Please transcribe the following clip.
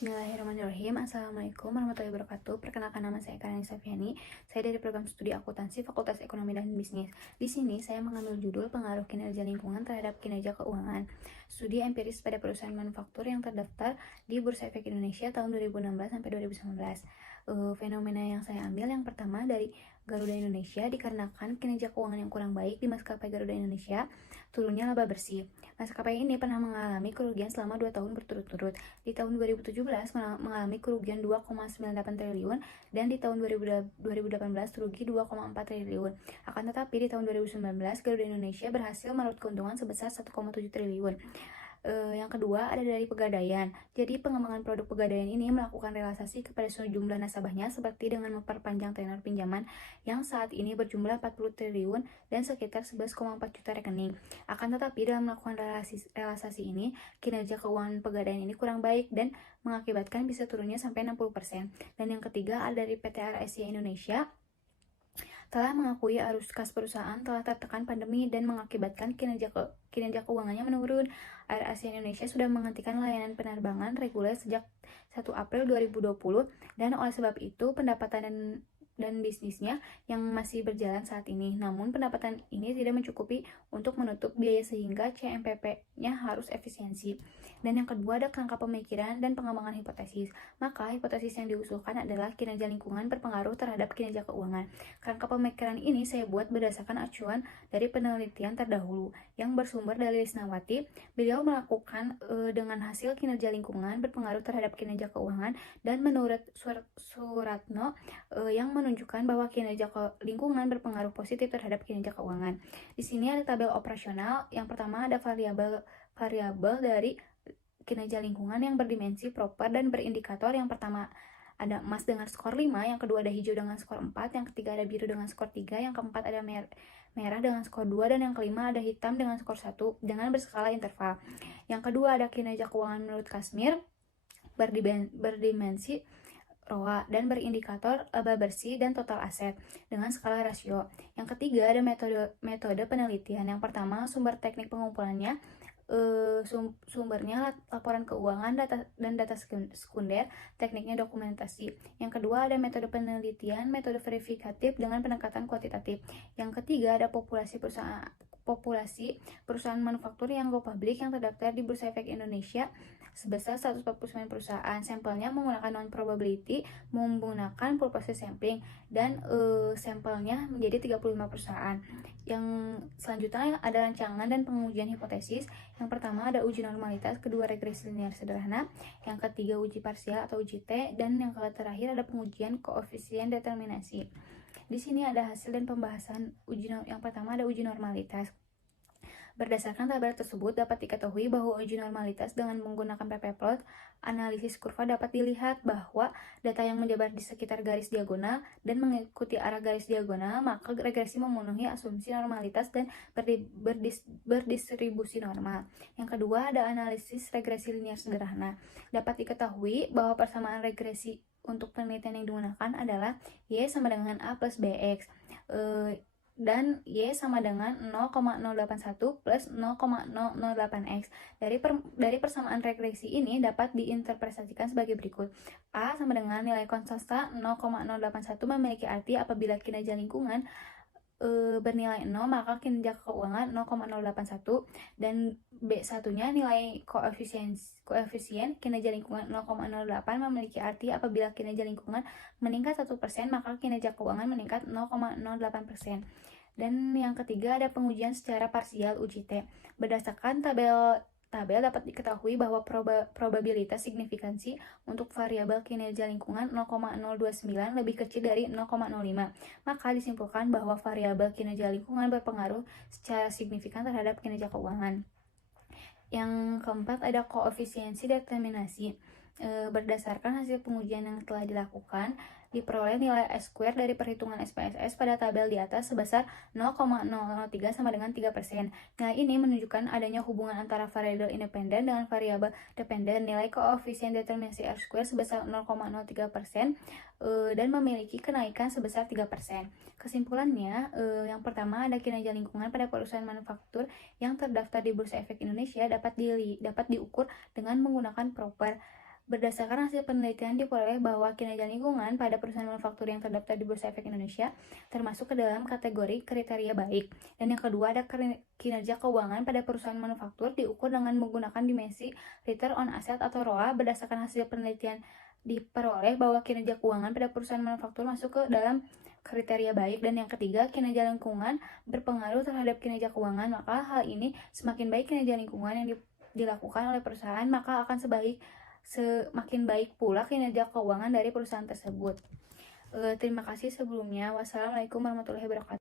Bismillahirrahmanirrahim. Assalamualaikum warahmatullahi wabarakatuh. Perkenalkan, nama saya Karani Safiani. Saya dari program studi akuntansi Fakultas Ekonomi dan Bisnis. Di sini saya mengambil judul pengaruh kinerja lingkungan terhadap kinerja keuangan. Studi empiris pada perusahaan manufaktur yang terdaftar di Bursa Efek Indonesia tahun 2016 sampai 2019. Fenomena yang saya ambil yang pertama dari Garuda Indonesia dikarenakan kinerja keuangan yang kurang baik di maskapai Garuda Indonesia, turunnya laba bersih. Maskapai ini pernah mengalami kerugian selama 2 tahun berturut-turut. Di tahun 2017 mengalami kerugian 2,98 triliun dan di tahun 2018 rugi 2,4 triliun. Akan tetapi di tahun 2019 Garuda Indonesia berhasil meraup keuntungan sebesar 1,7 triliun. Yang kedua ada dari Pegadaian. Jadi pengembangan produk Pegadaian ini melakukan realisasi kepada sejumlah nasabahnya seperti dengan memperpanjang tenor pinjaman yang saat ini berjumlah 40 triliun dan sekitar 11,4 juta rekening. Akan tetapi dalam melakukan realisasi ini, kinerja keuangan Pegadaian ini kurang baik dan mengakibatkan bisa turunnya sampai 60%. Dan yang ketiga ada dari PT Air Asia Indonesia, telah mengakui arus kas perusahaan telah tertekan pandemi dan mengakibatkan kinerja keuangannya menurun. Air Asia Indonesia sudah menghentikan layanan penerbangan reguler sejak 1 April 2020 dan oleh sebab itu pendapatan dan bisnisnya yang masih berjalan saat ini. Namun pendapatan ini tidak mencukupi untuk menutup biaya sehingga CMPP-nya harus efisiensi. Dan yang kedua ada kerangka pemikiran dan pengembangan hipotesis. Maka hipotesis yang diusulkan adalah kinerja lingkungan berpengaruh terhadap kinerja keuangan. Kerangka pemikiran ini saya buat berdasarkan acuan dari penelitian terdahulu yang bersumber dari Lisnawati. Beliau melakukan dengan hasil kinerja lingkungan berpengaruh terhadap kinerja keuangan dan menurut Suratno yang menunjukkan bahwa kinerja lingkungan berpengaruh positif terhadap kinerja keuangan. Di sini ada tabel operasional. Yang pertama ada variabel dari kinerja lingkungan yang berdimensi proper dan berindikator. Yang pertama ada emas dengan skor 5, yang kedua ada hijau dengan skor 4, yang ketiga ada biru dengan skor 3, yang keempat ada merah dengan skor 2, dan yang kelima ada hitam dengan skor 1 dengan berskala interval. Yang kedua ada kinerja keuangan menurut Kasmir berdimensi ROA dan berindikator laba bersih dan total aset dengan skala rasio. Yang ketiga ada metode penelitian. Yang pertama sumber teknik pengumpulannya, sumbernya laporan keuangan dan data sekunder, tekniknya dokumentasi. Yang kedua ada metode penelitian, metode verifikatif dengan pendekatan kuantitatif. Yang ketiga ada populasi perusahaan manufaktur yang go public yang terdaftar di Bursa Efek Indonesia sebesar 149 perusahaan. Sampelnya menggunakan non-probability, menggunakan full process sampling, dan sampelnya menjadi 35 perusahaan. Yang selanjutnya ada rancangan dan pengujian hipotesis. Yang pertama ada uji normalitas, kedua regresi linear sederhana, yang ketiga uji parsial atau uji T, dan yang terakhir ada pengujian koefisien determinasi. Di sini ada hasil dan pembahasan yang pertama ada uji normalitas. Berdasarkan tabel tersebut dapat diketahui bahwa uji normalitas dengan menggunakan ppplot, analisis kurva dapat dilihat bahwa data yang menjabar di sekitar garis diagonal dan mengikuti arah garis diagonal, maka regresi memenuhi asumsi normalitas dan berdistribusi normal. Yang kedua ada analisis regresi linear sederhana. Dapat diketahui bahwa persamaan regresi untuk penelitian yang digunakan adalah Y sama dengan A plus BX. Dan Y sama dengan 0,081 plus 0,008X. Dari persamaan regresi ini dapat diinterpretasikan sebagai berikut. A sama dengan nilai konstanta 0,081 memiliki arti apabila kinerja lingkungan bernilai 0 maka kinerja keuangan 0,081, dan B1-nya nilai koefisien kinerja lingkungan 0,08 memiliki arti apabila kinerja lingkungan meningkat 1% maka kinerja keuangan meningkat 0,08%. Dan yang ketiga ada pengujian secara parsial uji T. Berdasarkan tabel dapat diketahui bahwa probabilitas signifikansi untuk variabel kinerja lingkungan 0,029 lebih kecil dari 0,05. Maka disimpulkan bahwa variabel kinerja lingkungan berpengaruh secara signifikan terhadap kinerja keuangan. Yang keempat ada koefisiensi determinasi. Berdasarkan hasil pengujian yang telah dilakukan, diperoleh nilai S-square dari perhitungan SPSS pada tabel di atas sebesar 0,003 sama dengan 3%. Nilai ini menunjukkan adanya hubungan antara variabel independen dengan variabel dependen. Nilai koefisien determinasi R-square sebesar 0,03% dan memiliki kenaikan sebesar 3%. Kesimpulannya, yang pertama ada kinerja lingkungan pada perusahaan manufaktur yang terdaftar di Bursa Efek Indonesia dapat diukur dengan menggunakan proper. Berdasarkan hasil penelitian diperoleh bahwa kinerja lingkungan pada perusahaan manufaktur yang terdaftar di Bursa Efek Indonesia termasuk ke dalam kategori kriteria baik. Dan yang kedua ada kinerja keuangan pada perusahaan manufaktur diukur dengan menggunakan dimensi return on asset atau ROA. Berdasarkan hasil penelitian diperoleh bahwa kinerja keuangan pada perusahaan manufaktur masuk ke dalam kriteria baik. Dan yang ketiga, kinerja lingkungan berpengaruh terhadap kinerja keuangan. Maka hal ini semakin baik kinerja lingkungan yang dilakukan oleh perusahaan, maka akan semakin baik pula kinerja keuangan dari perusahaan tersebut. Terima kasih sebelumnya. Wassalamualaikum warahmatullahi wabarakatuh.